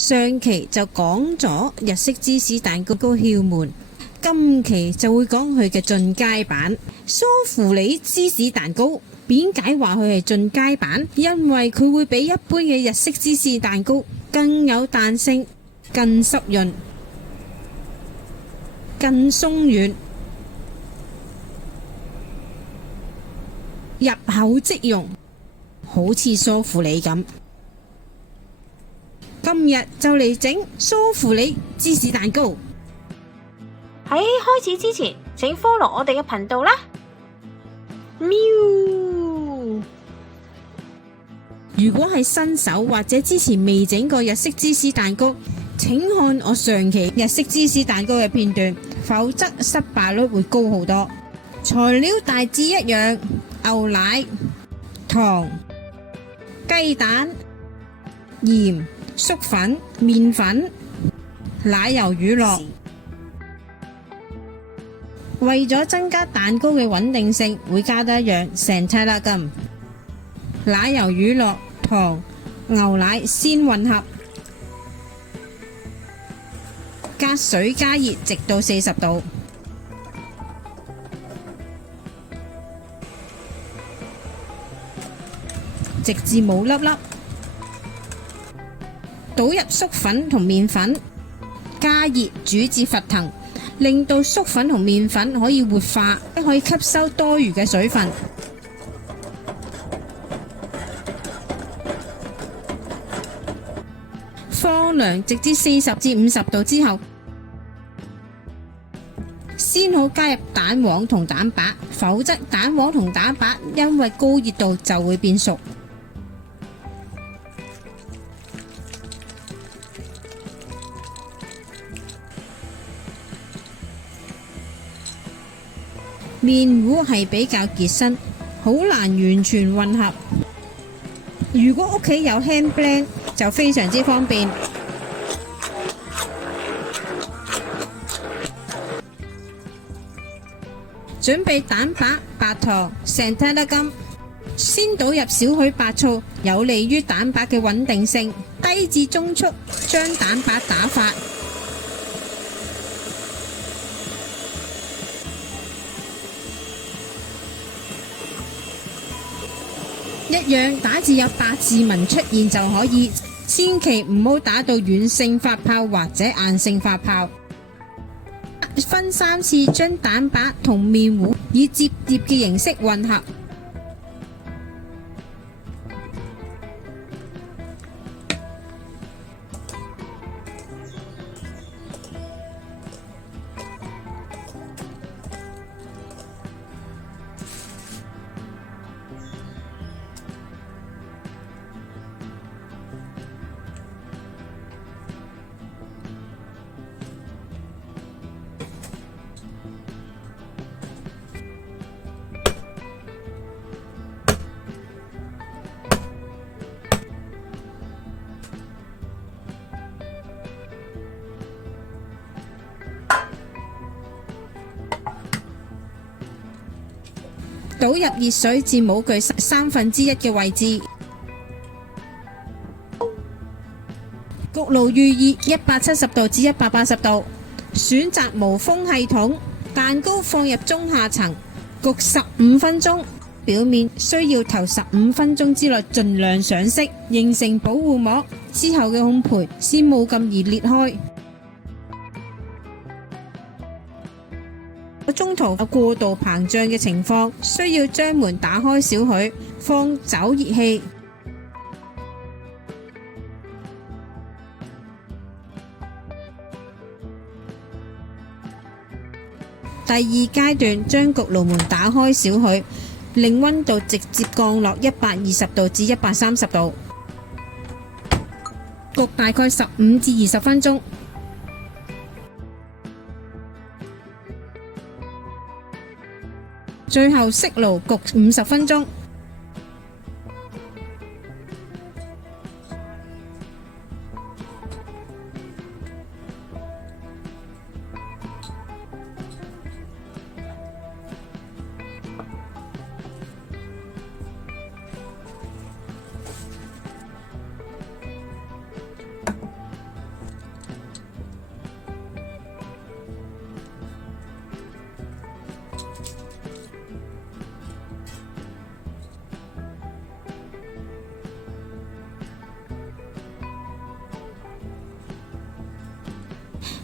上期就講咗日式芝士蛋糕個竅門，今期就會講佢嘅進階版梳芙梨芝士蛋糕。點解話佢係進階版？因為佢會比一般嘅日式芝士蛋糕更有彈性、更濕潤、更鬆軟，入口即溶，好似梳芙梨咁。今日就嚟整梳芙梨芝士蛋糕。喺開始之前，請 follow 我哋嘅頻道啦。喵！如果係新手或者之前未整過日式芝士蛋糕，請看我上期日式芝士蛋糕嘅片段，否則失敗率會高好多。材料大致一樣：牛奶、糖、雞蛋、鹽、粟粉、麵粉、奶油乳酪。為咗增加蛋糕嘅穩定性，會加多一樣成車啦咁。奶油乳酪、糖、牛奶先混合，加水加熱直到40度，直至冇粒粒。倒入粟粉同麵粉，加熱煮至沸騰，令到粟粉同麵粉可以活化，可以吸收多餘嘅水分。放涼直至40至50度之後，先好加入蛋黃同蛋白，否則蛋黃同蛋白因為高熱度就會變熟。麵糊係比較結身，好難完全混合。如果屋企有 hand blend 就非常之方便。準備蛋白、白糖、成體粒金，先倒入少許白醋，有利於蛋白嘅穩定性。低至中速將蛋白打發。一樣打至有8字紋出現就可以，千祈唔好打到軟性發泡或者硬性發泡。分3次將蛋白同麵糊以摺疊嘅形式混合。倒入熱水至模具1/3嘅位置，焗爐預熱170度至180度，選擇無風系統。蛋糕放入中下層，焗15分鐘，表面需要頭15分鐘之內盡量上色，形成保護膜，之後嘅烘焙先冇咁易裂開。中途有過度膨脹嘅情況，需要將門打開少許，放走熱氣。第二階段將焗爐門打開少許，令溫度直接降落120度至130度，焗大概15至20分鐘。最後熄爐焗50分鐘。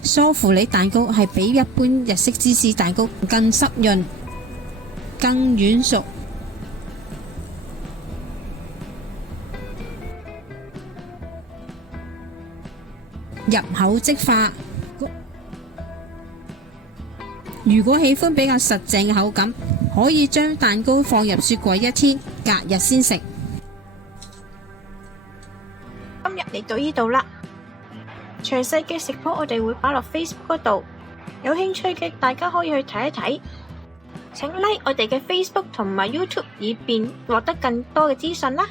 梳芙梨蛋糕係比一般日式芝士蛋糕更濕潤、更軟熟。入口即化。如果喜歡比較實淨嘅口感，可以將蛋糕放入雪櫃1天，隔日先食。今日嚟到呢度啦，詳細嘅食譜我哋會擺落 Facebook 嗰度，有興趣嘅大家可以去睇一睇。請 like 我哋嘅 Facebook 同埋 YouTube，以便獲得更多嘅資訊啦。